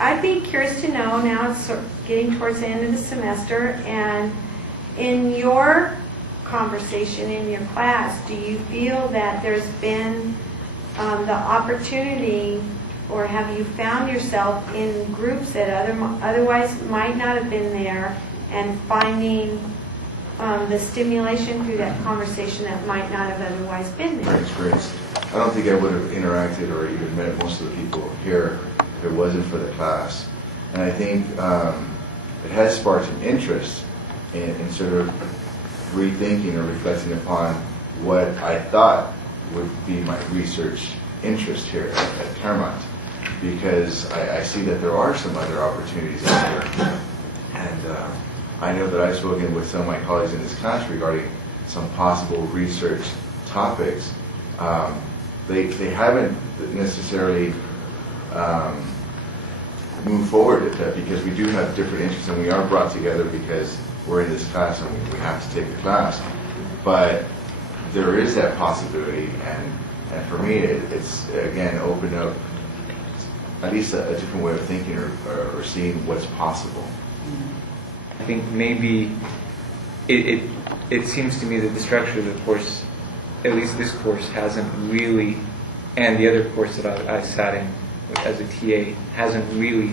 I'd be curious to know, now it's sort of getting towards the end of the semester, and in your conversation in your class, do you feel that there's been the opportunity, or have you found yourself in groups that otherwise might not have been there, and finding the stimulation through that conversation that might not have otherwise been there? My experience, I don't think I would have interacted or even met most of the people here if it wasn't for the class. And I think it has sparked an interest in sort of rethinking or reflecting upon what I thought would be my research interest here at Claremont, because I see that there are some other opportunities out there. And I know that I've spoken with some of my colleagues in this class regarding some possible research topics. They haven't necessarily moved forward with that, because we do have different interests and we are brought together because we're in this class and we have to take the class. But there is that possibility, and for me it's again opened up at least a different way of thinking or seeing what's possible. I think maybe it seems to me that the structure of the course, at least this course, hasn't really, and the other course that I sat in as a TA, hasn't really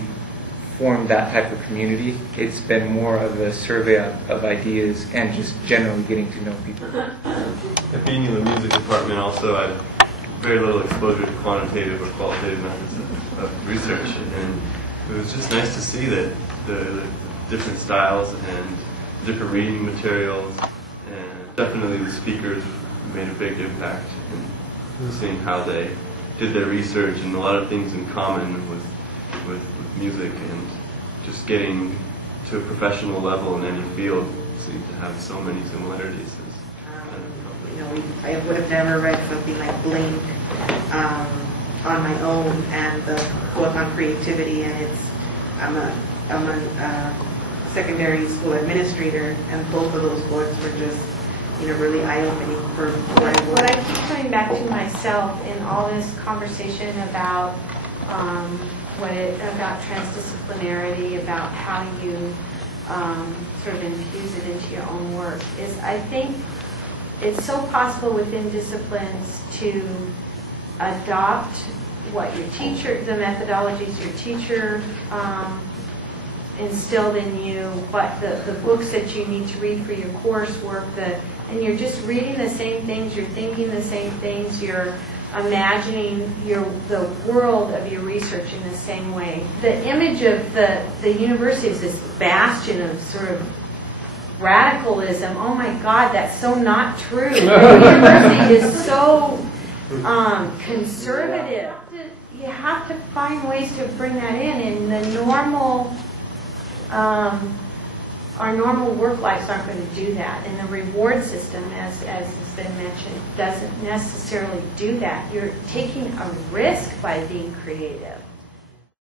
formed that type of community. It's been more of a survey of ideas and just generally getting to know people. Being in the music department also, I had very little exposure to quantitative or qualitative methods of research, and it was just nice to see that the different styles and different reading materials, and definitely the speakers made a big impact in seeing how they did their research, and a lot of things in common with music, and just getting to a professional level in any field seemed to have so many similarities. I would have never read something like Blink on my own, and the book on creativity, and I'm a secondary school administrator, and both of those books were just really eye-opening for what I keep coming back to myself in all this conversation about about transdisciplinarity, about how you sort of infuse it into your own work, is I think it's so possible within disciplines to adopt what your teacher, the methodologies your teacher instilled in you, what the books that you need to read for your coursework, and you're just reading the same things, you're thinking the same things, you're imagining the world of your research in the same way. The image of the university is this bastion of sort of radicalism. Oh my God, that's so not true. The university is so conservative. You have to find ways to bring that in the normal. Our normal work lives aren't going to do that, and the reward system, as has been mentioned, doesn't necessarily do that. You're taking a risk by being creative.